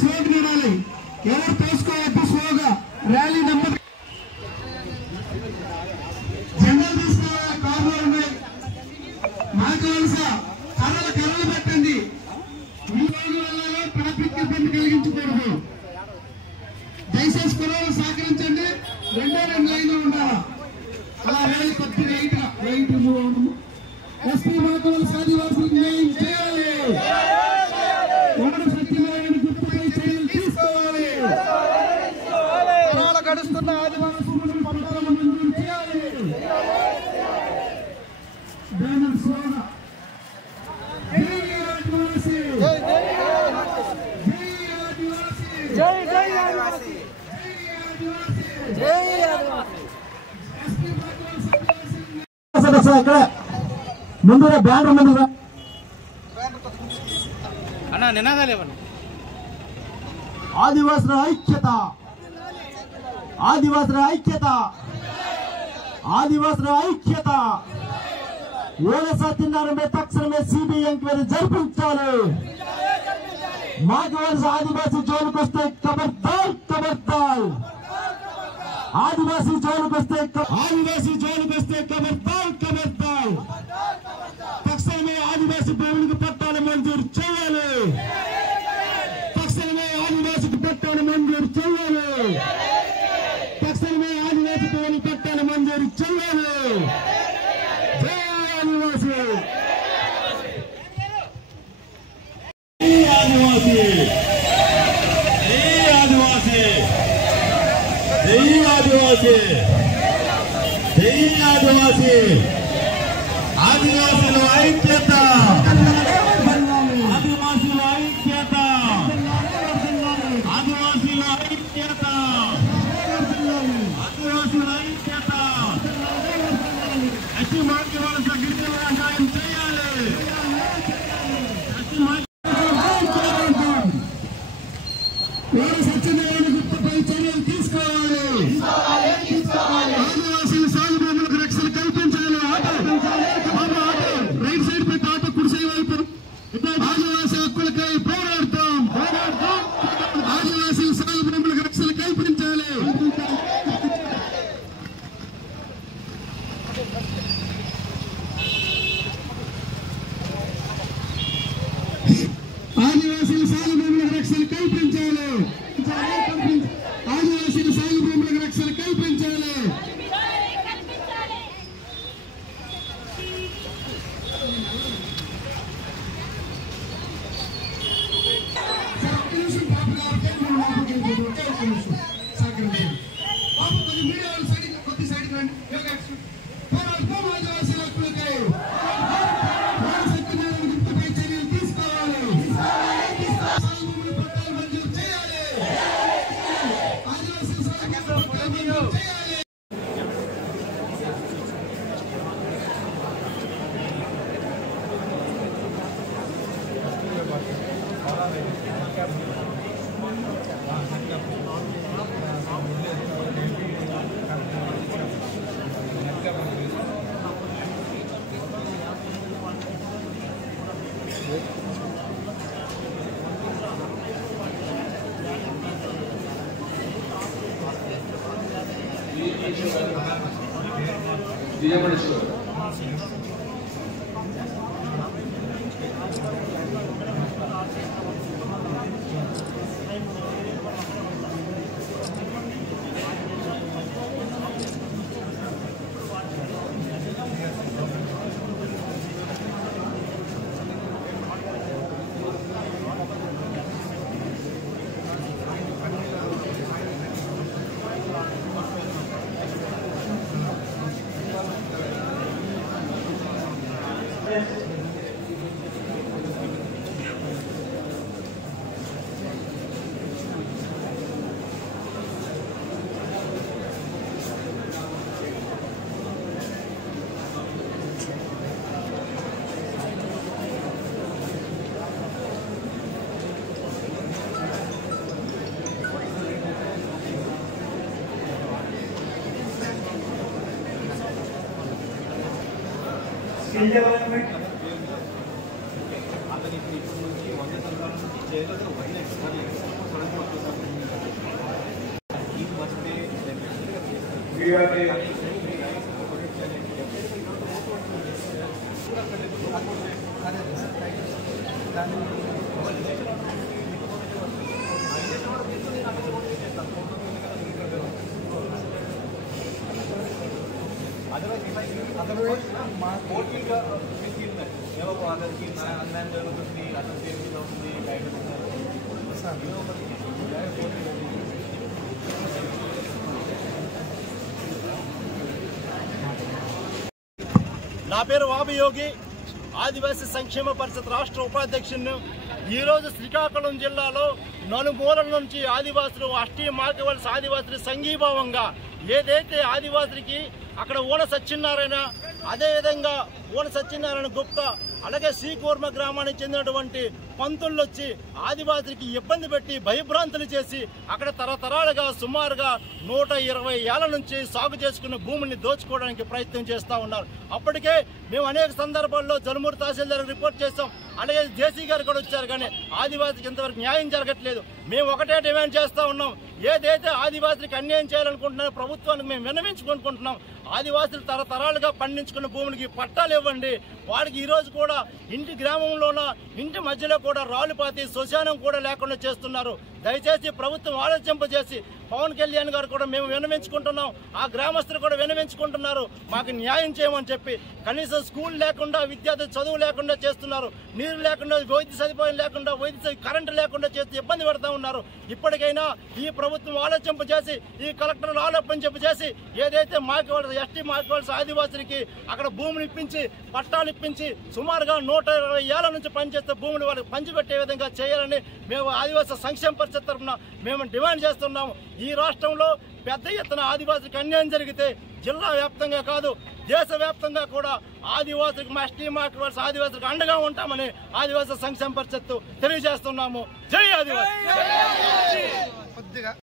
స్లోగా నడాలి, ఎవరు తోసుకోవద్దు, స్లోగా ర్యాలీ నెంబర్ జెండాలు తీసుకోవాలి, కార్లు ఉన్నాయి, మాకవలస కర్రలు పెట్టండి, మీ వల్ల ట్రాఫిక్ ఇబ్బంది కలిగించకూడదు. దయచేసి కుర్రలు సహకరించండి, రెండే లైన్లో ఉండాలా, అలా ర్యాలీ కొద్దిగా వెయిట్ మూవ్ అవును. ఎస్పీ మాకవలస ఆదివాసులకు న్యాయం చేయాలి, సత్యనారాయణ గుర్తుపై చర్యలు తీసుకోవాలి, గడుస్తున్న ఆదివాసులను పట్టాల మంజూరు చేయాలి. బ్యానర్ సోనా జై ఆదివాసి, జై ఆదివాసి, జై ఆదివాసి. ఇక్కడ ముందుగా బ్యానర్ ముందుగా అన్న నినాదాలేవన్నా. ఆదివాసుల ఐక్యత, ఆదివాసుల ఐక్యత, ఆదివాసుల ఐక్యత. ఓల సత్యనారాయణ తక్షణమే సిబిఐ ఎంక్వైరీ జరిపించాలి. మాకవలస ఆదివాసీ జోలికి వస్తే ఖబర్దార్, ఖబర్దార్. ఆదివాసీ జోలికి వస్తే ఖబర్దార్, ఖబర్దార్. తక్షణమే ఆదివాసీ భూములకు పట్టాలు మంజూరు చేయాలి, తక్షణమే ఆదివాసీకి పట్టాలు మంజూరు చేయాలి, తక్షణమే ఆదివాసీ భూములకు పట్టాలు మంజూరు చేయాలి. జై ఆదివాసీ, జై ఆదివాసీ, జై ఆదివాసీ, జై ఆదివాసీ, జై ఆదివాసీ. ఆదివాసుల ఐక్యత, ఆదివాసుల ఐక్యత, ఆదివాసుల ఐక్యత, ఆదివాసుల ఐక్యత. ఎస్సీ మాకవలస గిరిజన వ్యవసాయం చేయాలి, సత్యనారాయణ గుర్తుపై చర్యలు తీసుకోవాలి, ఆదివాసీల సాగు భూములకు రక్షణ కల్పించాలి. రైట్ సైడ్ పెట్టి ఆటో కుడిసే వైపు ఆదివాసీ హక్కులకై పోరాడతాం, ఆదివాసీ సాగు భూములకు రక్షణ కల్పించాలి. ఆదివాసీల సాగు భూములకు రక్షణ కల్పించాలి, ఆదివాసీల సాగు భూములకు రక్షణ కల్పించాలి. స్కిల్ డెవలప్మెంట్ అతనికి ఇప్పుడు నుంచి 100 సంవత్సరాల నుంచి చేయలేదు. అదర్వైజ్ మా కోర్టుగా ఏవో అతనికి అన్యాయం జరుగుతుంది అతని తీర్పులో ఉంది నా పేరు వాబయోగి, ఆదివాసీ సంక్షేమ పరిషత్ రాష్ట్ర ఉపాధ్యక్షుడిని. ఈరోజు శ్రీకాకుళం జిల్లాలో నలుమూలల నుంచి ఆదివాసులు, అష్టీ మాకవలస ఆదివాసులు సంఘీభావంగా ఏదైతే ఆదివాసులకి అక్కడ ఓన సత్యనారాయణ, అదేవిధంగా ఓన సత్యనారాయణ గుప్తా, అలాగే శ్రీకూర్మ గ్రామానికి చెందినటువంటి పంతుళ్ళు వచ్చి ఆదివాసులకి ఇబ్బంది పెట్టి భయభ్రాంతులు చేసి అక్కడ తరతరాలుగా సుమారుగా 120 ఏళ్ల నుంచి సాగు చేసుకున్న భూమిని దోచుకోవడానికి ప్రయత్నం చేస్తూ ఉన్నారు. అప్పటికే మేము అనేక సందర్భాల్లో జలమూరు తహసీల్దార్ రిపోర్ట్ చేస్తాం, అలాగే జేసీ గారు కూడా వచ్చారు. కానీ ఆదివాసులకు ఇంతవరకు న్యాయం జరగట్లేదు. మేము ఒకటే డిమాండ్ చేస్తూ ఉన్నాం, ఏదైతే ఆదివాసులకు అన్యాయం చేయాలనుకుంటున్నారో ప్రభుత్వానికి మేము విన్నవించుకుంటున్నాం. ఆదివాసులు తరతరాలుగా పండించుకున్న భూములకి పట్టాలు ఇవ్వండి. వాడికి ఈరోజు కూడా ఇంటి గ్రామంలోన ఇంటి మధ్యలో కూడా రాళ్ళు పాతి శ్మశానం కూడా లేకుండా చేస్తున్నారు. దయచేసి ప్రభుత్వం ఆలోచింపజేసి పవన్ కళ్యాణ్ గారు కూడా మేము విన్నవించుకుంటున్నాం, ఆ గ్రామస్తులు కూడా విన్నవించుకుంటున్నారు, మాకు న్యాయం చేయమని చెప్పి. కనీసం స్కూల్ లేకుండా, విద్యార్థులు చదువు లేకుండా చేస్తున్నారు, నీరు లేకుండా, వైద్య సదుపాయం లేకుండా, కరెంటు లేకుండా చేస్తూ ఇబ్బంది పెడతా ఉన్నారు. ఇప్పటికైనా ఈ ప్రభుత్వం ఆలోచింపజేసి, ఈ కలెక్టర్లు ఆలోచింపజేసి ఏదైతే ఎస్టీ మాకవలస ఆదివాసులకి అక్కడ భూములు ఇప్పించి, పట్టాలు ఇప్పించి సుమారుగా 120 ఏళ్ల నుంచి పనిచేస్తే భూములు వాళ్ళకి పంచిపెట్టే విధంగా చేయాలని మేము ఆదివాసీ సంక్షేమ పరిషత్ తరఫున మేము డిమాండ్ చేస్తున్నాము. ఈ రాష్ట్రంలో పెద్ద ఎత్తున ఆదివాసులకు అన్యాయం జరిగితే జిల్లా వ్యాప్తంగా కాదు, దేశవ్యాప్తంగా కూడా ఆదివాసులకు, మా ఎస్టీ మాకవలస ఆదివాసులకు అండగా ఉంటామని ఆదివాసీ సంక్షేమ పరిషత్ తెలియజేస్తున్నాము. జై ఆదివాసీ.